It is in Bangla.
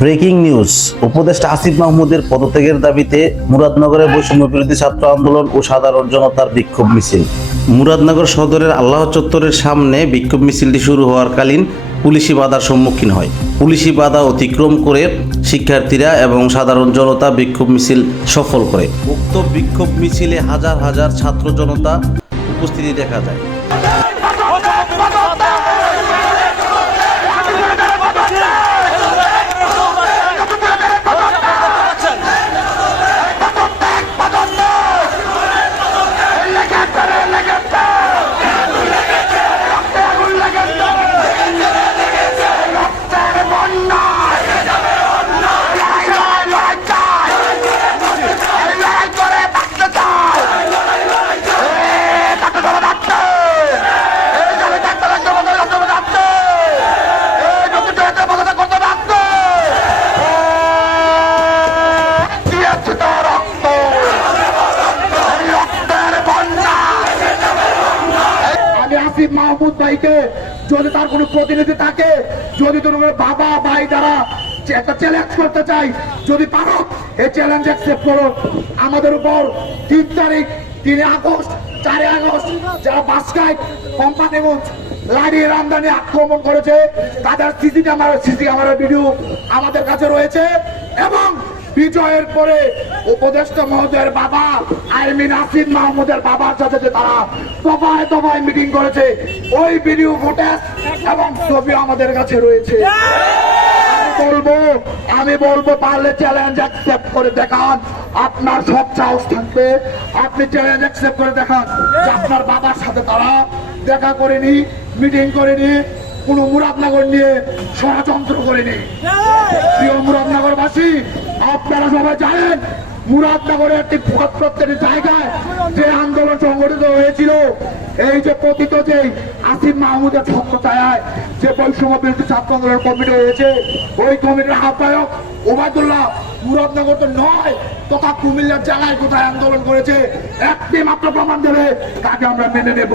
Breaking news. উপদেষ্টা আসিফ মাহমুদের পদত্যাগের দাবিতে মুরাদনগরে বৈষম্য বিরোধী ছাত্র আন্দোলন ও সাধারণ জনতার বিক্ষোভ মিছিল। মুরাদনগর সদরের আল্লাহ চত্বরের সামনে বিক্ষোভ মিছিলটি শুরু হওয়ার কালীন পুলিশি বাধার সম্মুখীন হয়। পুলিশি বাধা অতিক্রম করে শিক্ষার্থীরা এবং সাধারণ জনতা বিক্ষোভ মিছিল সফল করে। উক্ত বিক্ষোভ মিছিলে হাজার হাজার ছাত্র জনতা উপস্থিতি দেখা যায়। আসিফ মাহমুদ ভাইকে যদি তার কোনো প্রতিনিধি থাকে, যদি তোর বাবা ভাই দ্বারা একটা চ্যালেঞ্জ করতে চাই যদি পারো, এই চ্যালেঞ্জ অ্যাকসেপ্ট করো। আমাদের উপর তিন তারিখ, তিন আগস্ট চারই আগস্ট যারা বাসকাইট কোম্পানিগঞ্জ লাড়ি রামদানি আক্রমণ করেছে, তাদের CC camera CC camera video আমাদের কাছে রয়েছে এবং বিজয়ের পরে উপদেষ্টা মহোদয়ের বাবা আইমিন আসিফ মাহমুদের বাবার সাথে তারা দফায় দফায় মিটিং করেছে, ওই ভিডিও ফুটেজ এবং ছবি আমাদের কাছে রয়েছে। বলব, আমি বলব, পারলে চ্যালেঞ্জ অ্যাকসেপ্ট করে দেখান, আপনার সব সাহস থাকবে। আপনি চ্যালেঞ্জ অ্যাকসেপ্ট করে দেখান যে আপনার বাবার সাথে তারা দেখা করেনি, মিটিং করেনি, কোনো মুরাদনগর নিয়ে ষড়যন্ত্র করেনি। প্রিয় মুরাদনগরবাসী আপনারা সবাই জানেন, মুরাদনগরের একটি প্রত্যেকটি জায়গায় যে আন্দোলন সংগঠিত হয়েছিল, এই যে পতিত যে আসিফ মাহমুদের ছত্রছায়ায় যে বৈষম্য বিরোধী ছাত্র আন্দোলন কমিটি হয়েছে, ওই কমিটির আহ্বায়ক ওবায়দুল্লাহ মুরাদনগর তো নয়, তথা কুমিল্লার জেলায় কোথায় আন্দোলন করেছে, একটি মাত্র প্রমাণ দেবে, তাকে আমরা মেনে নেব।